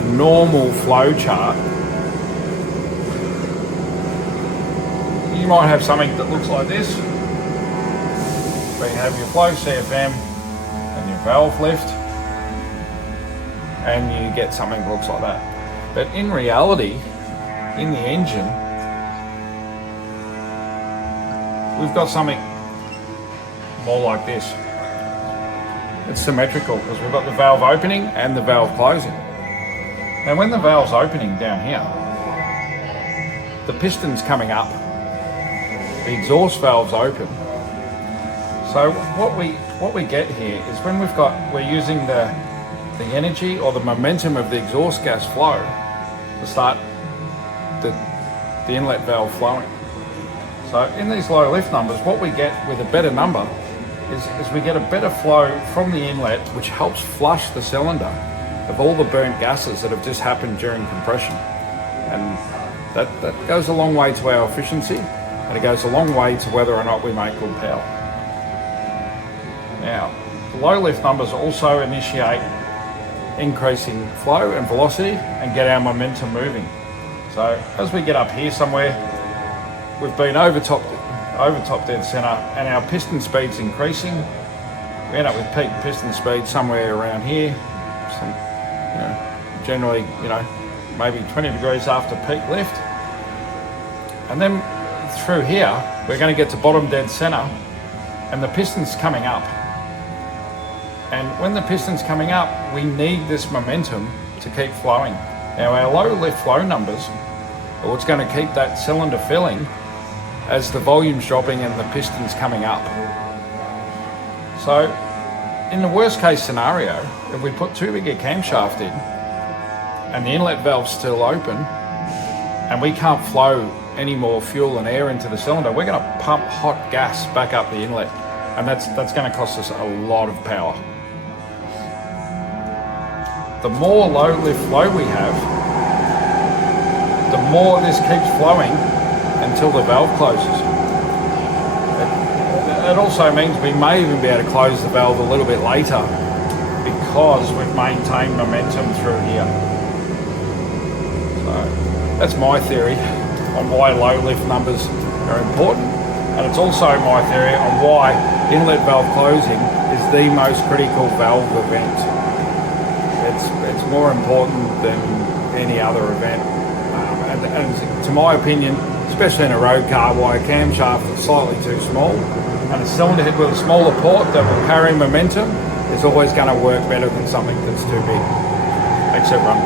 a normal flow chart, you might have something that looks like this, where you have your flow CFM and your valve lift, and you get something that looks like that. But in reality, in the engine, we've got something more like this. It's symmetrical because we've got the valve opening and the valve closing. Now when the valve's opening down here, the piston's coming up, the exhaust valve's open. So what we get here is when we're using the energy or the momentum of the exhaust gas flow to start the inlet valve flowing. So in these low lift numbers, what we get with a better number is we get a better flow from the inlet, which helps flush the cylinder of all the burnt gases that have just happened during compression. And that goes a long way to our efficiency, and it goes a long way to whether or not we make good power. Now, the low lift numbers also initiate increasing flow and velocity and get our momentum moving. So as we get up here somewhere, we've been over top dead center, and our piston speed's increasing. We end up with peak piston speed somewhere around here. Generally, maybe 20 degrees after peak lift. And then through here, we're going to get to bottom dead center, and the piston's coming up. And when the piston's coming up, we need this momentum to keep flowing. Now our low lift flow numbers are what's going to keep that cylinder filling as the volume's dropping and the piston's coming up. So in the worst case scenario, if we put too big a camshaft in and the inlet valve's still open and we can't flow any more fuel and air into the cylinder, we're going to pump hot gas back up the inlet, and that's going to cost us a lot of power. The more low lift flow we have, the more this keeps flowing until the valve closes. It also means we may even be able to close the valve a little bit later because we've maintained momentum through here. So that's my theory on why low lift numbers are important, and it's also my theory on why inlet valve closing is the most critical valve event. It's more important than any other event, and to my opinion, especially in a road car, why a camshaft is slightly too small and a cylinder head with a smaller port that will carry momentum is always going to work better than something that's too big. Thanks everyone.